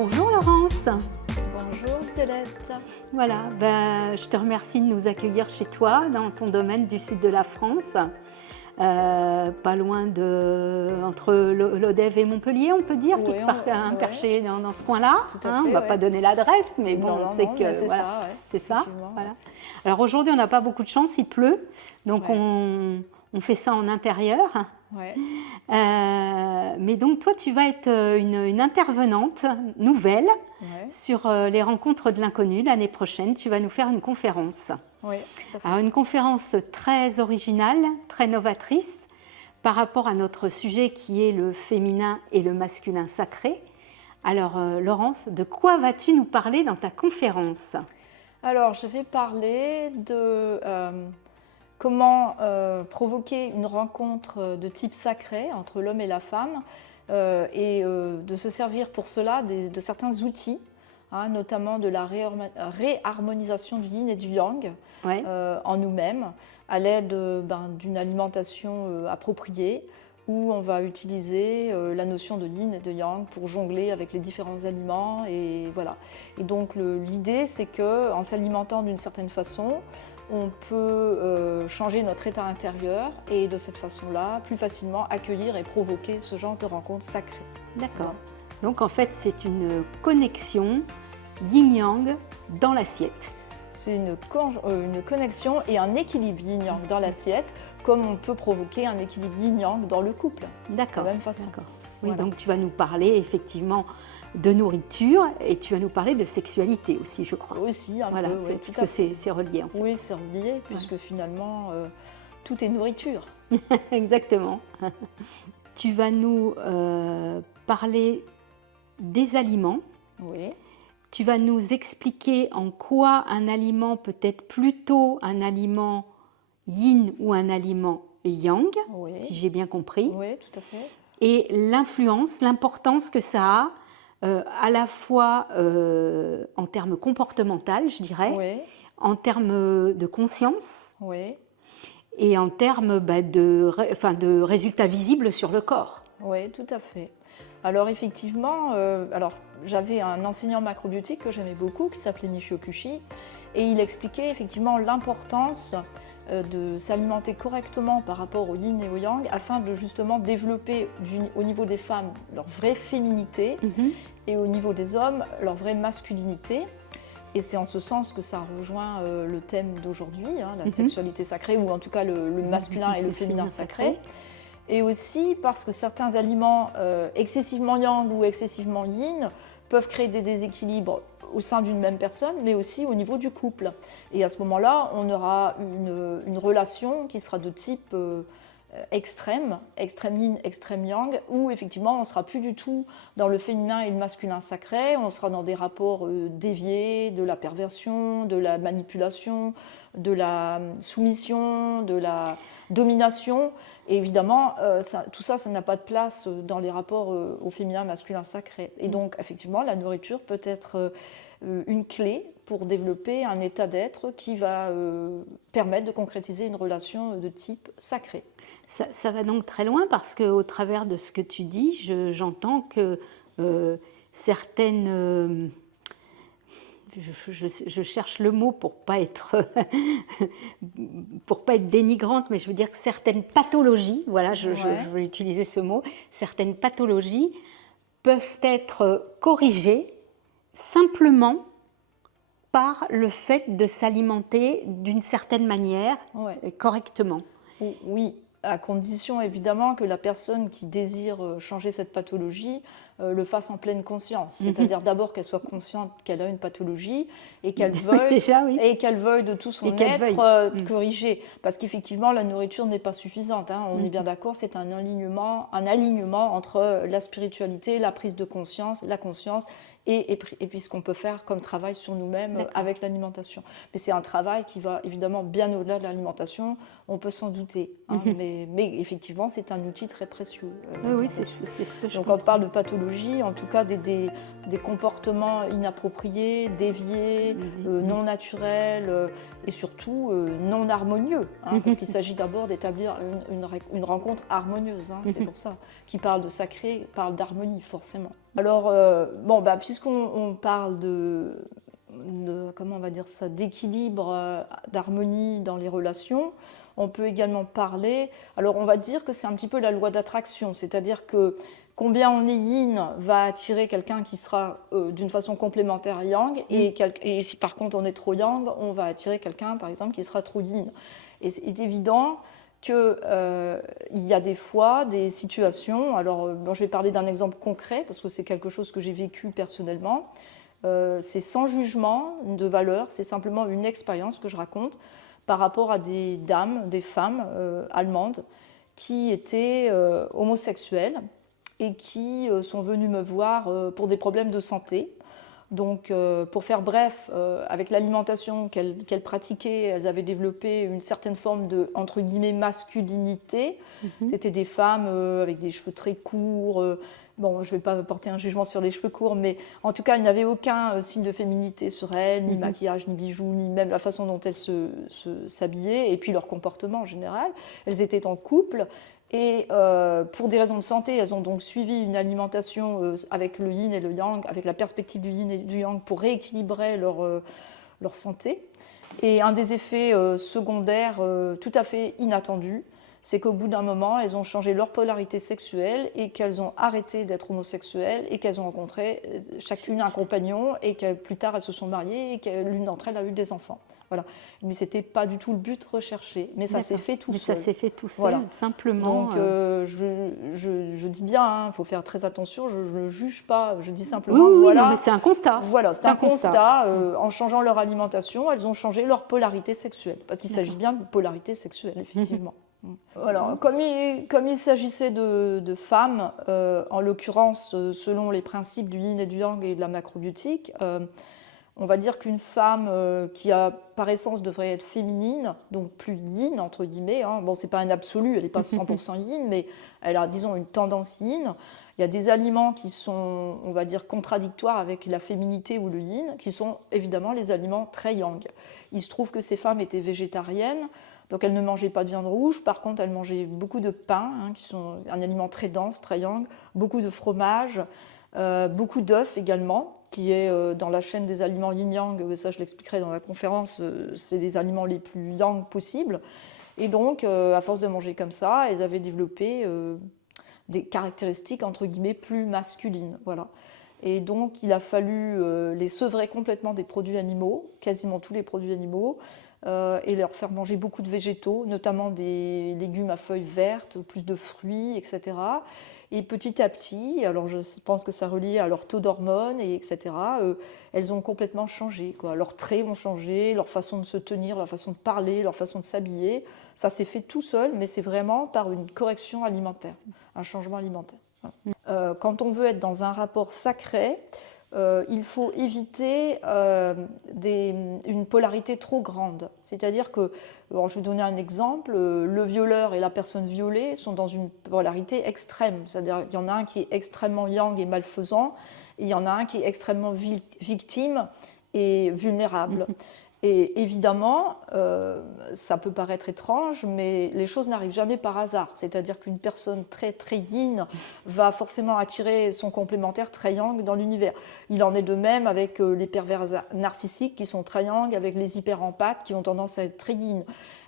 Bonjour Laurence. Bonjour Violette. Voilà, je te remercie de nous accueillir chez toi, dans ton domaine du sud de la France, pas loin entre l'Odève et Montpellier, on peut dire, Oui, perché dans ce coin-là. On ne va pas donner l'adresse, mais bon, non, on sait que c'est voilà, ça. c'est ça. Voilà. Alors aujourd'hui, on n'a pas beaucoup de chance, il pleut, donc on fait ça en intérieur. Ouais. Mais donc toi, tu vas être une intervenante nouvelle sur les rencontres de l'inconnu l'année prochaine. Tu vas nous faire une conférence. Oui, tout à fait. Alors une conférence très originale, très novatrice par rapport à notre sujet qui est le féminin et le masculin sacré. Alors Laurence, de quoi vas-tu nous parler dans ta conférence? Alors je vais parler de comment provoquer une rencontre de type sacré entre l'homme et la femme et de se servir pour cela de certains outils, notamment de la réharmonisation du yin et du yang en nous-mêmes à l'aide d'une alimentation appropriée où on va utiliser la notion de yin et de yang pour jongler avec les différents aliments et voilà. Et donc l'idée c'est qu'en s'alimentant d'une certaine façon, on peut changer notre état intérieur et de cette façon-là, plus facilement accueillir et provoquer ce genre de rencontres sacrées. D'accord. Voilà. Donc en fait, c'est une connexion yin-yang dans l'assiette. C'est une connexion et un équilibre yin-yang dans l'assiette, comme on peut provoquer un équilibre yin-yang dans le couple. D'accord. De la même façon. Oui, voilà. donc tu vas nous parler effectivement de nourriture et tu vas nous parler de sexualité aussi, je crois. Aussi, un voilà, peu, oui, parce que c'est relié en fait. Oui, c'est relié, puisque finalement, tout est nourriture. Exactement. Tu vas nous parler des aliments. Oui. Tu vas nous expliquer en quoi un aliment peut être plutôt un aliment yin ou un aliment yang, si j'ai bien compris. Oui, tout à fait. Et l'influence, l'importance que ça a, à la fois en termes comportementaux, je dirais, en termes de conscience et en termes de résultats visibles sur le corps. Oui, tout à fait. Alors effectivement, j'avais un enseignant macrobiotique que j'aimais beaucoup qui s'appelait Michio Kushi et il expliquait effectivement l'importance de s'alimenter correctement par rapport au yin et au yang afin de justement développer au niveau des femmes leur vraie féminité et au niveau des hommes leur vraie masculinité. Et c'est en ce sens que ça rejoint le thème d'aujourd'hui, la sexualité sacrée ou en tout cas le masculin et le féminin sacré. Et aussi parce que certains aliments excessivement yang ou excessivement yin peuvent créer des déséquilibres au sein d'une même personne, mais aussi au niveau du couple. Et à ce moment-là, on aura une relation qui sera de type extrême yin, extrême yang, où effectivement on ne sera plus du tout dans le féminin et le masculin sacré, on sera dans des rapports déviés, de la perversion, de la manipulation, de la soumission, de la domination. Et évidemment, tout ça, ça n'a pas de place dans les rapports au féminin, masculin, sacré. Et donc, effectivement, la nourriture peut être une clé pour développer un état d'être qui va permettre de concrétiser une relation de type sacré. Ça va donc très loin parce qu'au travers de ce que tu dis, j'entends que certaines... Je cherche le mot pour pas être dénigrante, mais je veux dire que certaines pathologies, voilà, je vais utiliser ce mot, certaines pathologies peuvent être corrigées simplement par le fait de s'alimenter d'une certaine manière, correctement. Oui, à condition évidemment que la personne qui désire changer cette pathologie le fasse en pleine conscience. C'est-à-dire d'abord qu'elle soit consciente qu'elle a une pathologie et qu'elle veuille, qu'elle veuille de tout son être corriger. Parce qu'effectivement, la nourriture n'est pas suffisante. On est bien d'accord, c'est un alignement entre la spiritualité, la prise de conscience, la conscience et puis ce qu'on peut faire comme travail sur nous-mêmes avec l'alimentation. Mais c'est un travail qui va évidemment bien au-delà de l'alimentation, on peut s'en douter. Mais effectivement, c'est un outil très précieux. Oui, c'est ce que je Donc quand on parle de pathologie, pathologies, en tout cas des comportements inappropriés, déviés, non naturels et surtout non harmonieux, hein, parce qu'il s'agit d'abord d'établir une rencontre harmonieuse, hein, c'est pour ça. Qui parle de sacré parle d'harmonie forcément. Alors, puisqu'on parle comment on va dire ça, d'équilibre, d'harmonie dans les relations, on peut également parler, alors on va dire que c'est un petit peu la loi d'attraction, c'est-à-dire que combien on est yin va attirer quelqu'un qui sera d'une façon complémentaire yang, et si par contre on est trop yang, on va attirer quelqu'un par exemple qui sera trop yin. Et c'est évident qu'il y a des fois des situations, alors je vais parler d'un exemple concret parce que c'est quelque chose que j'ai vécu personnellement, c'est sans jugement de valeur, c'est simplement une expérience que je raconte par rapport à des dames, des femmes allemandes qui étaient homosexuelles et qui sont venues me voir pour des problèmes de santé. Donc, pour faire bref, avec l'alimentation qu'elles pratiquaient, elles avaient développé une certaine forme de, entre guillemets, masculinité. C'était des femmes avec des cheveux très courts. Bon, je ne vais pas porter un jugement sur les cheveux courts, mais en tout cas, il n'y avait aucun signe de féminité sur elles, ni maquillage, ni bijoux, ni même la façon dont elles s'habillaient, et puis leur comportement en général. Elles étaient en couple. Et pour des raisons de santé, elles ont donc suivi une alimentation avec le yin et le yang, avec la perspective du yin et du yang pour rééquilibrer leur santé. Et un des effets secondaires tout à fait inattendus, c'est qu'au bout d'un moment, elles ont changé leur polarité sexuelle et qu'elles ont arrêté d'être homosexuelles et qu'elles ont rencontré chacune un compagnon et que plus tard elles se sont mariées et que l'une d'entre elles a eu des enfants. Voilà. Mais ce n'était pas du tout le but recherché, mais ça s'est fait tout seul. Ça s'est fait tout seul, voilà. simplement. Donc je dis bien, il faut faire très attention, je ne juge pas, je dis simplement, oui, voilà. Non, mais c'est un constat. Voilà, c'est un constat. En changeant leur alimentation, elles ont changé leur polarité sexuelle, parce qu'il s'agit bien de polarité sexuelle, effectivement. Alors, comme il s'agissait de femmes, en l'occurrence, selon les principes du yin et du yang et de la macrobiotique, on va dire qu'une femme qui a par essence devrait être féminine, donc plus yin entre guillemets, hein. Bon, c'est pas un absolu, elle n'est pas 100% yin, mais elle a disons une tendance yin. Il y a des aliments qui sont, on va dire, contradictoires avec la féminité ou le yin, qui sont évidemment les aliments très yang. Il se trouve que ces femmes étaient végétariennes, donc elles ne mangeaient pas de viande rouge, par contre elles mangeaient beaucoup de pain, hein, qui sont un aliment très dense, très yang, beaucoup de fromage, beaucoup d'œufs également, qui est dans la chaîne des aliments yin-yang, ça je l'expliquerai dans la conférence, c'est les aliments les plus yang possibles. Et donc, à force de manger comme ça, elles avaient développé des caractéristiques, entre guillemets, plus masculines. Voilà. Et donc, il a fallu les sevrer complètement des produits animaux, quasiment tous les produits animaux, et leur faire manger beaucoup de végétaux, notamment des légumes à feuilles vertes, plus de fruits, etc. Et petit à petit, alors je pense que ça relie à leur taux d'hormones, etc., elles ont complètement changé, quoi. Leurs traits ont changé, leur façon de se tenir, leur façon de parler, leur façon de s'habiller. Ça s'est fait tout seul, mais c'est vraiment par une correction alimentaire, un changement alimentaire. Voilà. Quand on veut être dans un rapport sacré, il faut éviter une polarité trop grande. C'est-à-dire que, alors je vais donner un exemple, le violeur et la personne violée sont dans une polarité extrême. C'est-à-dire qu'il y en a un qui est extrêmement yang et malfaisant, et il y en a un qui est extrêmement victime et vulnérable. Et évidemment, ça peut paraître étrange, mais les choses n'arrivent jamais par hasard. C'est-à-dire qu'une personne très très yin va forcément attirer son complémentaire très yang dans l'univers. Il en est de même avec les pervers narcissiques qui sont très yang, avec les hyper-empathes qui ont tendance à être très yin,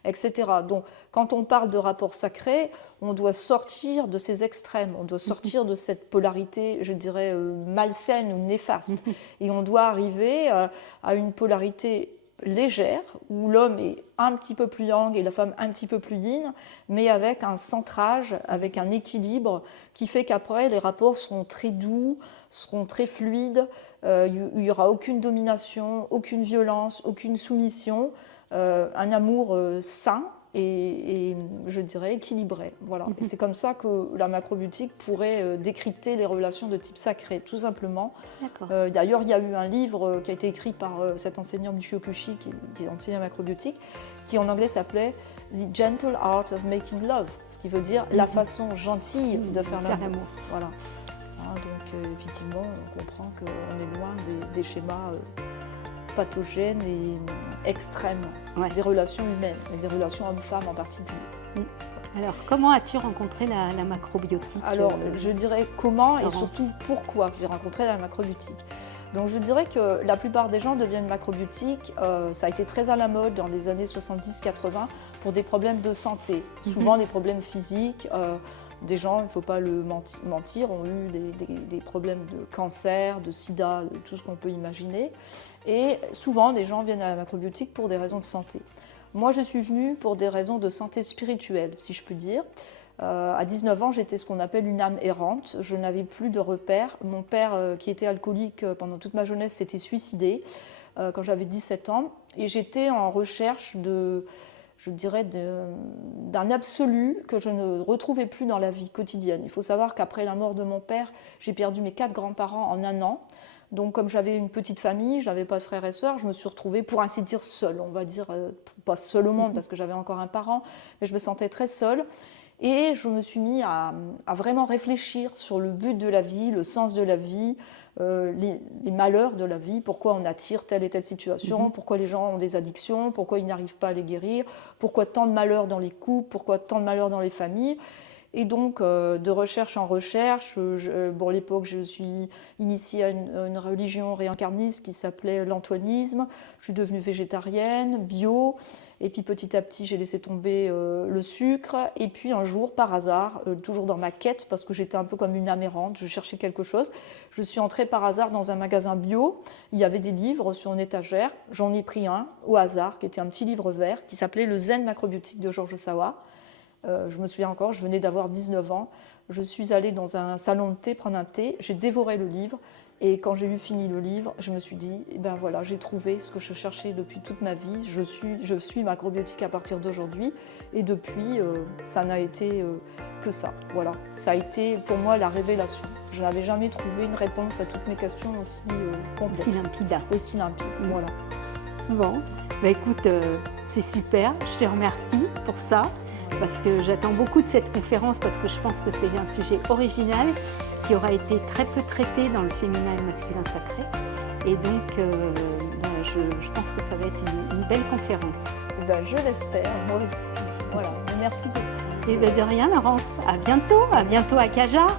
etc. Donc, quand on parle de rapport sacré, on doit sortir de ces extrêmes, on doit sortir de cette polarité, je dirais, malsaine ou néfaste. Et on doit arriver à une polarité légère, où l'homme est un petit peu plus yang et la femme un petit peu plus yin, mais avec un centrage, avec un équilibre qui fait qu'après les rapports seront très doux, seront très fluides, il n'y aura aucune domination, aucune violence, aucune soumission, un amour sain et je dirais équilibré. Voilà. Et c'est comme ça que la macrobiotique pourrait décrypter les relations de type sacré, tout simplement. D'ailleurs, il y a eu un livre qui a été écrit par cet enseignant Michio Kushi, qui enseigne la macrobiotique, qui en anglais s'appelait The Gentle Art of Making Love, ce qui veut dire la façon gentille de faire l'amour. Voilà. Hein, donc, effectivement, on comprend qu'on est loin des schémas pathogènes et extrêmes des relations humaines, et des relations hommes-femmes en particulier. Alors, comment as-tu rencontré la macrobiotique? Alors, je dirais comment Laurence. et surtout pourquoi j'ai rencontré la macrobiotique. Donc, je dirais que la plupart des gens deviennent macrobiotiques. Ça a été très à la mode dans les années 70-80 pour des problèmes de santé, souvent des problèmes physiques. Des gens, il ne faut pas le mentir, ont eu des problèmes de cancer, de sida, de tout ce qu'on peut imaginer. Et souvent, des gens viennent à la macrobiotique pour des raisons de santé. Moi, je suis venue pour des raisons de santé spirituelle, si je puis dire. À 19 ans, j'étais ce qu'on appelle une âme errante. Je n'avais plus de repères. Mon père, qui était alcoolique pendant toute ma jeunesse, s'était suicidé quand j'avais 17 ans. Et j'étais en recherche d'un absolu que je ne retrouvais plus dans la vie quotidienne. Il faut savoir qu'après la mort de mon père, j'ai perdu mes 4 grands-parents en un an. Donc comme j'avais une petite famille, je n'avais pas de frères et sœurs, je me suis retrouvée pour ainsi dire seule, on va dire, pas seule au monde parce que j'avais encore un parent, mais je me sentais très seule. Et je me suis mis à vraiment réfléchir sur le but de la vie, le sens de la vie, les malheurs de la vie, pourquoi on attire telle et telle situation, pourquoi les gens ont des addictions, pourquoi ils n'arrivent pas à les guérir, pourquoi tant de malheurs dans les couples, pourquoi tant de malheurs dans les familles. Et donc, de recherche en recherche, à l'époque, je suis initiée à une religion réincarniste qui s'appelait l'antoinisme. Je suis devenue végétarienne, bio. Et puis, petit à petit, j'ai laissé tomber le sucre. Et puis, un jour, par hasard, toujours dans ma quête, parce que j'étais un peu comme une âme errante, je cherchais quelque chose, je suis entrée par hasard dans un magasin bio. Il y avait des livres sur une étagère. J'en ai pris un, au hasard, qui était un petit livre vert, qui s'appelait « Le Zen macrobiotique » de Georges Sawa. Je me souviens encore, je venais d'avoir 19 ans, je suis allée dans un salon de thé prendre un thé, j'ai dévoré le livre et quand j'ai eu fini le livre, je me suis dit, eh ben voilà, j'ai trouvé ce que je cherchais depuis toute ma vie, je suis macrobiotique à partir d'aujourd'hui et depuis, ça n'a été que ça. Voilà, ça a été pour moi la révélation. Je n'avais jamais trouvé une réponse à toutes mes questions aussi complètes. Aussi limpide. Aussi limpide, voilà. Bon, bah écoute, c'est super, je te remercie pour ça. Parce que j'attends beaucoup de cette conférence parce que je pense que c'est un sujet original qui aura été très peu traité dans le féminin et masculin sacré. Et donc, je pense que ça va être une belle conférence. Ben, je l'espère, moi aussi. Voilà, merci beaucoup. Et ben de rien, Laurence. À bientôt à Cajar.